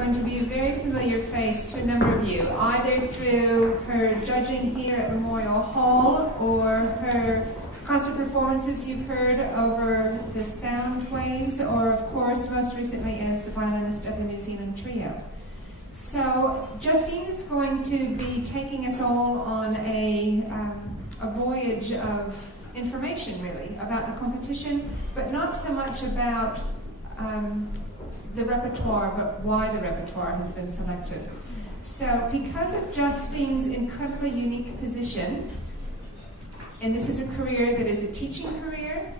going to be a very familiar face to a number of you, either through her judging here at Memorial Hall or her concert performances you've heard over the sound waves, or of course most recently as the violinist of the New Zealand Trio. So Justine is going to be taking us all on a voyage of information, really, about the competition, but not so much about the repertoire, but why the repertoire has been selected. So because of Justine's incredibly unique position, and this is a career that is a teaching career,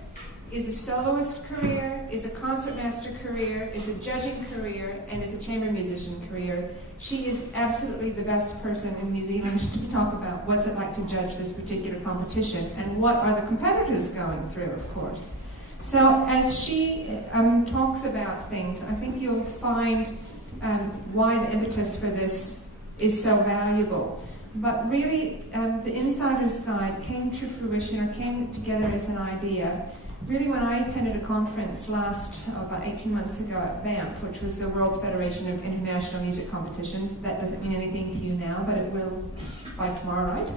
is a soloist career, is a concertmaster career, is a judging career, and is a chamber musician career, she is absolutely the best person in New Zealand to talk about what's it like to judge this particular competition, and what are the competitors going through, of course. So as she talks about things, I think you'll find why the impetus for this is so valuable. But really, the Insider's Guide came to fruition, or came together as an idea, really when I attended a conference about 18 months ago at Banff, which was the World Federation of International Music Competitions. That doesn't mean anything to you now, but it will by tomorrow, right?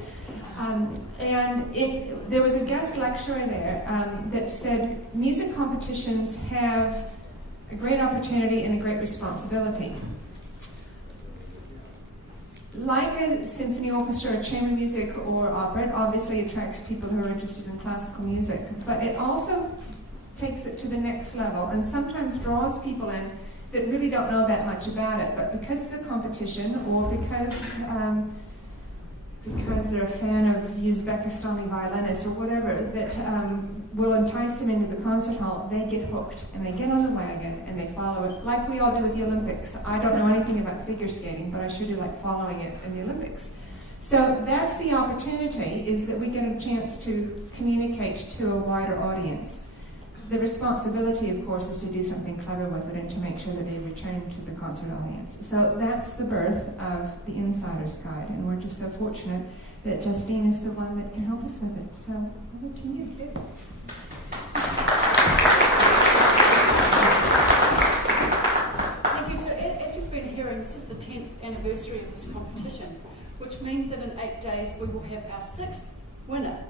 There was a guest lecturer there that said music competitions have a great opportunity and a great responsibility. Like a symphony orchestra, or chamber music, or opera, it obviously attracts people who are interested in classical music, but it also takes it to the next level and sometimes draws people in that really don't know that much about it, but because it's a competition, or because they're a fan of Uzbekistani violinists or whatever, that will entice them into the concert hall, they get hooked and they get on the wagon and they follow it, like we all do with the Olympics. I don't know anything about figure skating, but I sure do like following it in the Olympics. So that's the opportunity, is that we get a chance to communicate to a wider audience. The responsibility, of course, is to do something clever with it and to make sure that they return to the concert audience. So that's the birth of the Insider's Guide, and we're just so fortunate that Justine is the one that can help us with it. So over to you. Thank you. So as you've been hearing, this is the 10th anniversary of this competition, which means that in 8 days we will have our 6th winner.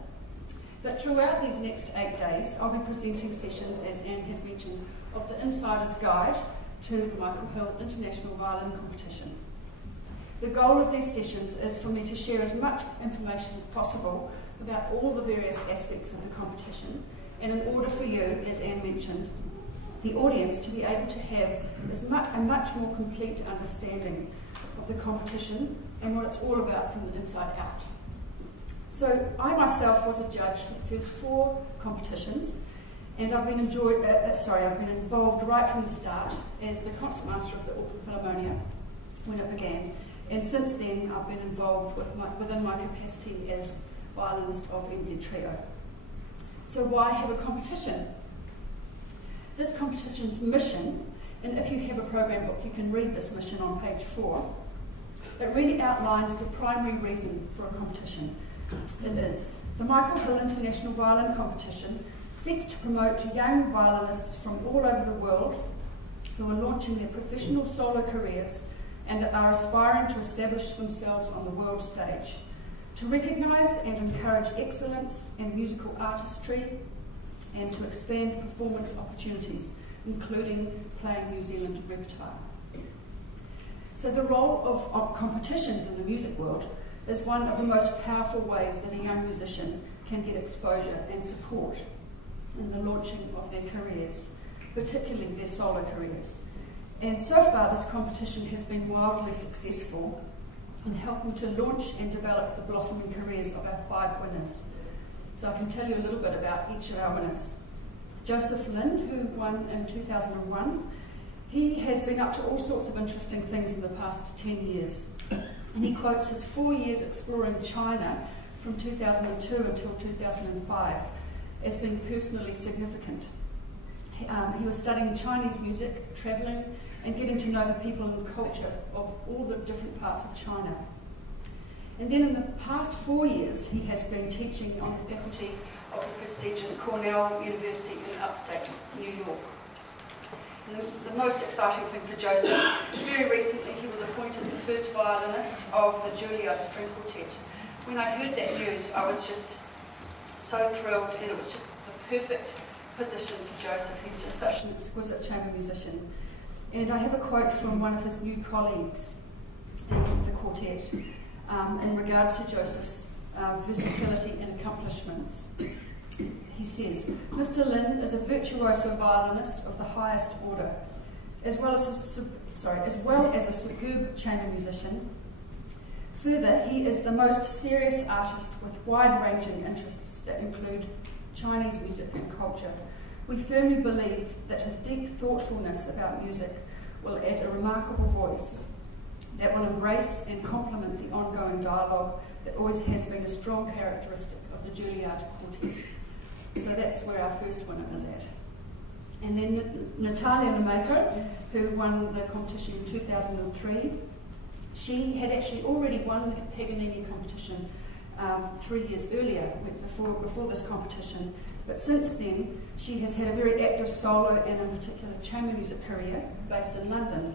But throughout these next 8 days, I'll be presenting sessions, as Anne has mentioned, of the Insider's Guide to the Michael Hill International Violin Competition. The goal of these sessions is for me to share as much information as possible about all the various aspects of the competition, and in order for you, as Anne mentioned, the audience to be able to have a much more complete understanding of the competition and what it's all about from the inside out. So I myself was a judge for the first 4 competitions, and I've been involved right from the start as the concertmaster of the Auckland Philharmonia when it began. And since then, I've been involved within my capacity as violinist of NZ Trio. So why have a competition? This competition's mission, and if you have a program book, you can read this mission on page 4. It really outlines the primary reason for a competition. It is the Michael Hill International Violin Competition seeks to promote young violinists from all over the world who are launching their professional solo careers and are aspiring to establish themselves on the world stage, to recognise and encourage excellence in musical artistry, and to expand performance opportunities, including playing New Zealand repertoire. So the role of competitions in the music world is one of the most powerful ways that a young musician can get exposure and support in the launching of their careers, particularly their solo careers. And so far this competition has been wildly successful in helping to launch and develop the blossoming careers of our 5 winners. So I can tell you a little bit about each of our winners. Josef, who won in 2001, he has been up to all sorts of interesting things in the past 10 years. And he quotes his 4 years exploring China from 2002 until 2005 as being personally significant. He was studying Chinese music, travelling, and getting to know the people and culture of all the different parts of China. And then in the past 4 years, he has been teaching on the faculty of the prestigious Cornell University in upstate New York. the most exciting thing for Josef, very recently he was appointed the first violinist of the Juilliard String Quartet. When I heard that news, I was just so thrilled, and it was just the perfect position for Josef. He's just such an exquisite chamber musician. And I have a quote from one of his new colleagues in the quartet in regards to Josef's versatility and accomplishments. He says, "Mr. Lin is a virtuoso violinist of the highest order, as well as a superb chamber musician. Further, he is the most serious artist with wide-ranging interests that include Chinese music and culture. We firmly believe that his deep thoughtfulness about music will add a remarkable voice that will embrace and complement the ongoing dialogue that always has been a strong characteristic of the Juilliard Quartet." So that's where our first winner is at. And then Natalia Lemaker, who won the competition in 2003, she had actually already won the Paganini competition 3 years earlier, before this competition. But since then, she has had a very active solo and in particular chamber music career based in London.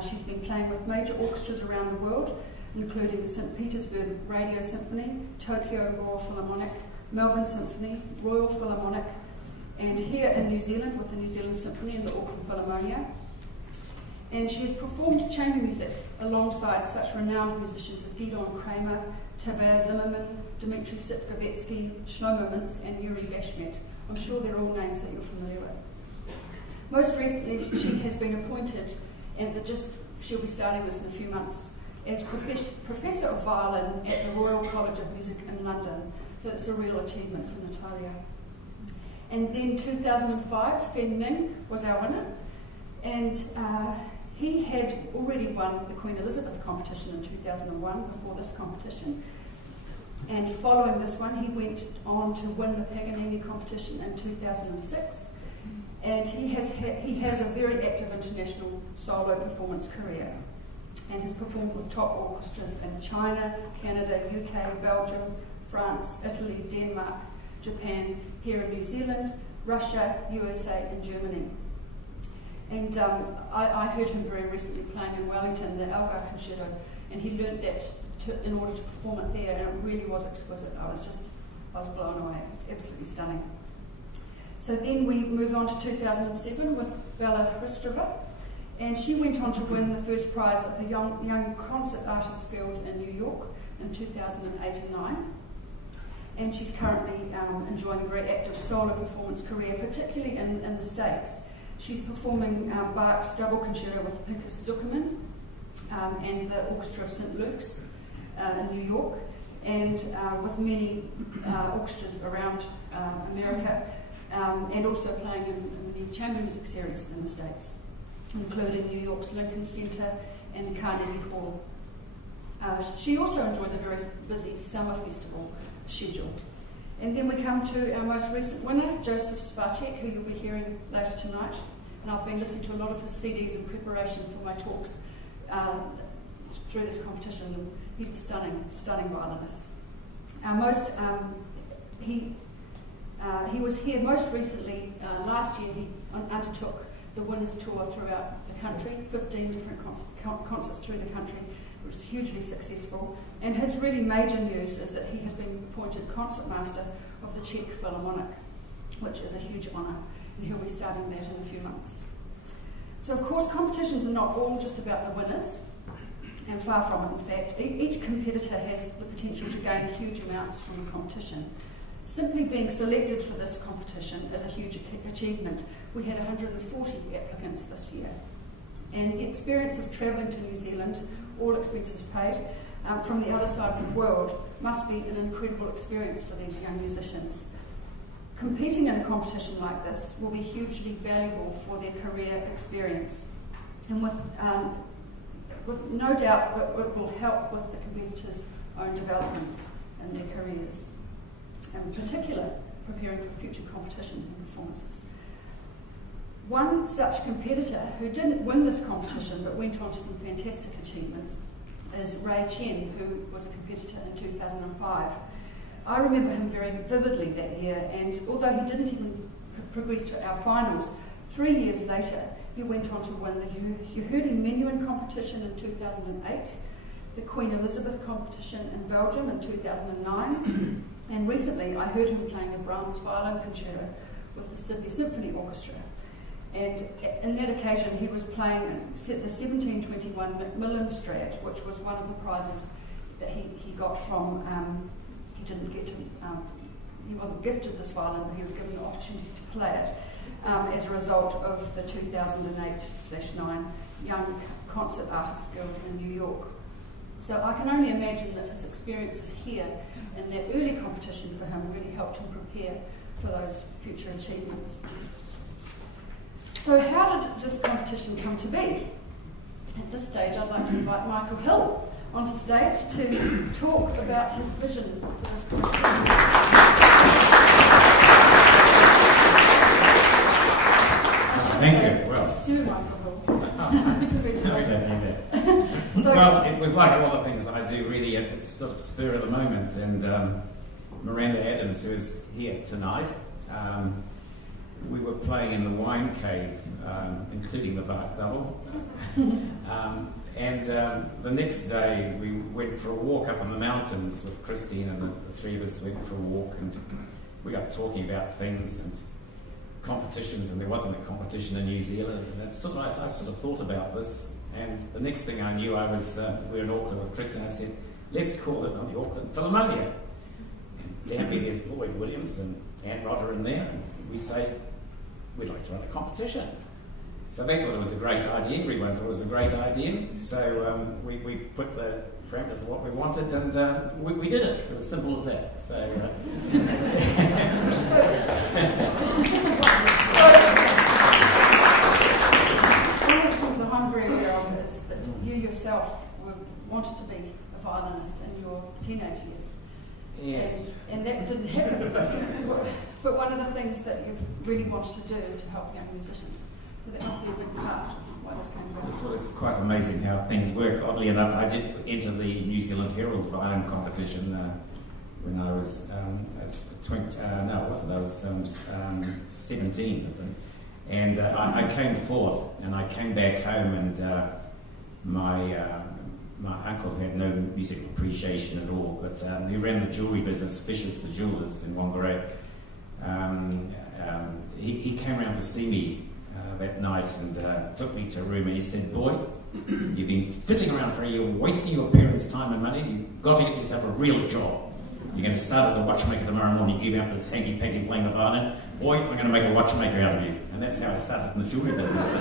She's been playing with major orchestras around the world, including the St. Petersburg Radio Symphony, Tokyo Royal Philharmonic, Melbourne Symphony, Royal Philharmonic, and here in New Zealand with the New Zealand Symphony and the Auckland Philharmonia. And she has performed chamber music alongside such renowned musicians as Gidon Kramer, Tabar Zimmerman, Dmitry Sitkovetsky, Shlomo Mintz, and Yuri Bashmet. I'm sure they're all names that you're familiar with. Most recently, she has been appointed, and she'll be starting this in a few months, as Professor of Violin at the Royal College of Music in London. So it's a real achievement for Natalia. And then 2005, Fen Ning was our winner, and he had already won the Queen Elizabeth competition in 2001 before this competition. And following this one, he went on to win the Paganini competition in 2006. And he has a very active international solo performance career, and has performed with top orchestras in China, Canada, UK, Belgium, France, Italy, Denmark, Japan, here in New Zealand, Russia, USA, and Germany. And I heard him very recently playing in Wellington, the Elgar Concerto, and he learnt that in order to perform it there, and it really was exquisite. I was blown away. It was absolutely stunning. So then we move on to 2007 with Bella Hristrova, and she went on to win the first prize at the Young Concert Artists Guild in New York in 2008 and 9. And she's currently enjoying a very active solo performance career, particularly in the States. She's performing Bach's Double Concerto with Pinkas Zuckerman and the Orchestra of St. Luke's in New York, and with many orchestras around America, and also playing in the new chamber music series in the States, including New York's Lincoln Center and Carnegie Hall. She also enjoys a very busy summer festival schedule. And then we come to our most recent winner, Josef Spacek, who you'll be hearing later tonight. And I've been listening to a lot of his CDs in preparation for my talks through this competition. And he's a stunning violinist. He was here most recently, last year he undertook the Winners' Tour throughout the country, 15 different concerts through the country. It was hugely successful. And his really major news is that he has been appointed concertmaster of the Czech Philharmonic, which is a huge honour, and he'll be starting that in a few months. So of course competitions are not all just about the winners, and far from it in fact. Each competitor has the potential to gain huge amounts from the competition. Simply being selected for this competition is a huge achievement. We had 140 applicants this year. And the experience of travelling to New Zealand, all expenses paid, from the other side of the world, must be an incredible experience for these young musicians. Competing in a competition like this will be hugely valuable for their career experience, and with no doubt it will help with the competitors' own developments in their careers, in particular preparing for future competitions and performances. One such competitor who didn't win this competition but went on to some fantastic achievements is Ray Chen, who was a competitor in 2005. I remember him very vividly that year, and although he didn't even progress to our finals, 3 years later, he went on to win the Menuhin competition in 2008, the Queen Elizabeth competition in Belgium in 2009, and recently I heard him playing a Brahms violin concerto with the Sydney Symphony Orchestra. And on that occasion, he was playing the 1721 Macmillan Strad, which was one of the prizes that he got from, he didn't get to, he wasn't gifted this violin, but he was given the opportunity to play it as a result of the 2008/9 Young Concert Artist Guild in New York. So I can only imagine that his experiences here and that early competition for him really helped him prepare for those future achievements. So how did this competition come to be? At this stage, I'd like to invite Michael Hill onto stage to talk about his vision for this competition. Thank you. Well, Sir Michael Hill. Well, it was like all the things I do really at the sort of spur of the moment, and Miranda Adams, who is here tonight, we were playing in the wine cave, including the Bach Double, and the next day we went for a walk up in the mountains with Christine, and the three of us went for a walk, and we got talking about things and competitions, and there wasn't a competition in New Zealand, and I sort of thought about this, and the next thing I knew, we were in Auckland with Christine, and I said, let's call it on the Auckland Philharmonia. And down there there's Lloyd Williams and Anne Rodder in there, and we say, we'd like to run a competition. So they thought it was a great idea, everyone thought it was a great idea, so we put the parameters of what we wanted, and we did it. It was as simple as that. So, one of the things that I'm very aware of is that you yourself wanted to be a violinist in your teenage years. yes. And that didn't happen. But one of the things that you really wanted to do is to help young musicians. So that must be a big part of why this came about. Well, it's quite amazing how things work. Oddly enough, I did enter the New Zealand Herald violin competition when I was 17, I think. And I came fourth, and I came back home, and my uncle had no musical appreciation at all, but he ran the jewellery business, Fisher's the Jewellers in Whangarei. He came around to see me that night and took me to a room, and he said, boy, you've been fiddling around for a year, wasting your parents' time and money, you've got to get yourself a real job. You're going to start as a watchmaker tomorrow morning, give out this hanky-panky playing the violin, boy, I'm going to make a watchmaker out of you. And that's how I started in the jewellery business.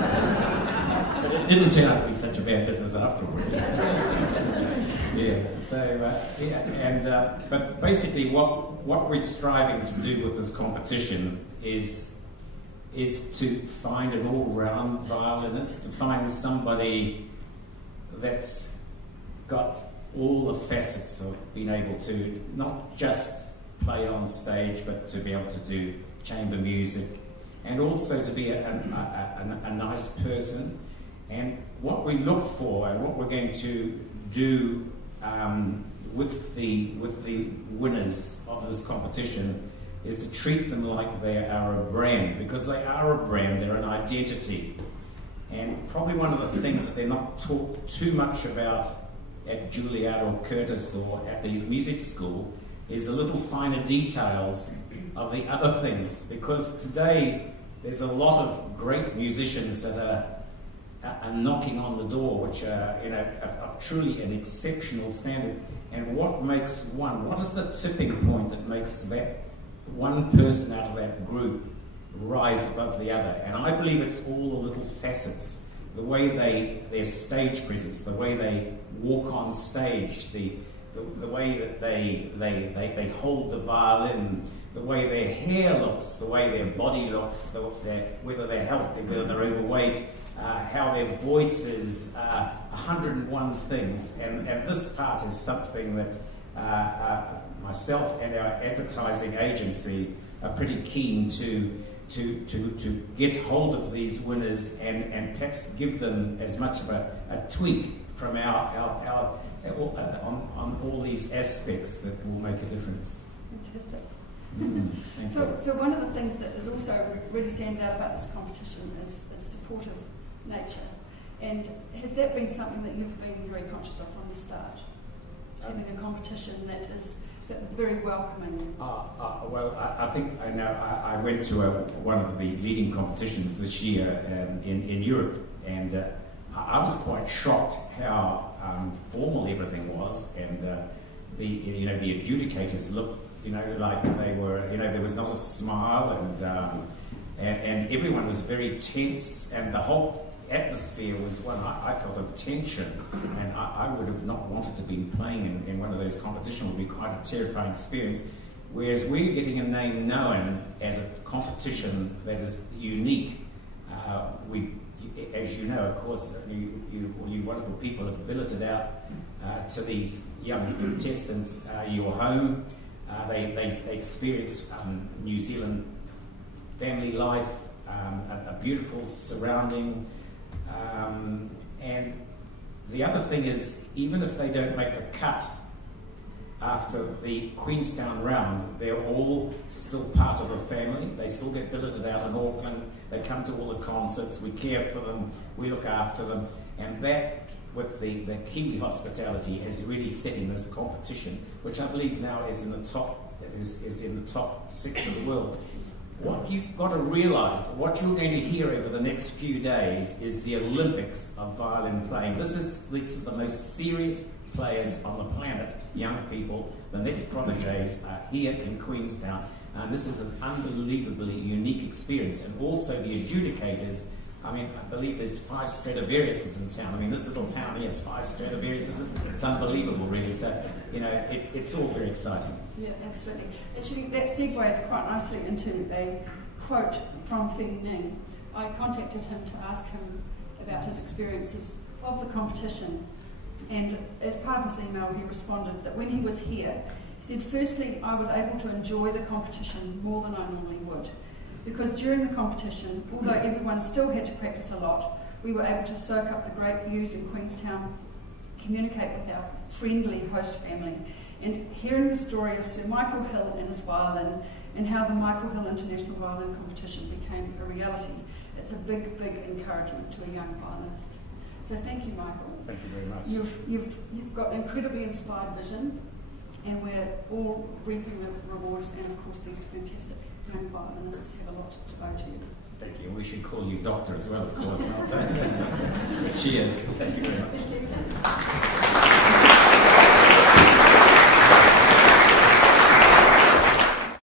But it didn't turn out to be such a bad business afterward. But basically what we're striving to do with this competition is to find an all-round violinist, to find somebody that's got all the facets of being able to not just play on stage, but to be able to do chamber music, and also to be a nice person. And what we look for, and what we're going to do with the winners of this competition, is to treat them like they are a brand, because they are a brand, they're an identity. And probably one of the things that they're not taught too much about at Juilliard or Curtis or at these music school is the little finer details of the other things, because today there's a lot of great musicians that are knocking on the door, which are truly an exceptional standard. And what makes one? What is the tipping point that makes that one person out of that group rise above the other? And I believe it's all the little facets, the way their stage presence, the way they walk on stage, the way that they hold the violin, the way their hair looks, the way their body looks, whether they're healthy, whether they're overweight, how their voice is, 101 things. And this part is something that myself and our advertising agency are pretty keen to get hold of these winners and perhaps give them as much of a tweak from on all these aspects that will make a difference. Fantastic. So one of the things that is also really stands out about this competition is its supportive nature. And has that been something that you've been very conscious of from the start? Having a competition that is very welcoming. Well, I think I know. I went to one of the leading competitions this year in Europe, and I was quite shocked how formal everything was, and the adjudicators looked like they were there was not a smile, and everyone was very tense, and the whole atmosphere was one I felt of tension, and I would have not wanted to be playing in one of those competitions. It would be quite a terrifying experience. Whereas we're getting a name known as a competition that is unique. As you know, of course, you wonderful people have billeted out to these young contestants your home. They experience New Zealand family life, a beautiful surrounding. And the other thing is, even if they don't make the cut after the Queenstown round, they're all still part of the family. They still get billeted out in Auckland. They come to all the concerts. We care for them. We look after them. And that, with the Kiwi hospitality, is really setting this competition, which I believe now is in the top 6 of the world. What you've got to realise, what you're going to hear over the next few days, is the Olympics of violin playing. This is the most serious players on the planet, young people. The next prodigies are here in Queenstown, and this is an unbelievably unique experience. And also the adjudicators, I believe there's 5 Stradivariuses in town. This little town here has 5 Stradivariuses. It's unbelievable, really. So, it's all very exciting. Yeah, absolutely. Actually, that segues quite nicely into a quote from Feng Ning. I contacted him to ask him about his experiences of the competition, and as part of his email he responded that when he was here, he said, firstly, I was able to enjoy the competition more than I normally would, because during the competition, although everyone still had to practice a lot, we were able to soak up the great views in Queenstown, communicate with our friendly host family, and hearing the story of Sir Michael Hill and his violin, and how the Michael Hill International Violin Competition became a reality. It's a big, big encouragement to a young violinist. So thank you, Michael. Thank you very much. You've got incredibly inspired vision, and we're all reaping the rewards, and of course these fantastic young violinists have a lot to owe to you. Thank you. We should call you Doctor as well, of course. Cheers. Thank you very much. Thank you.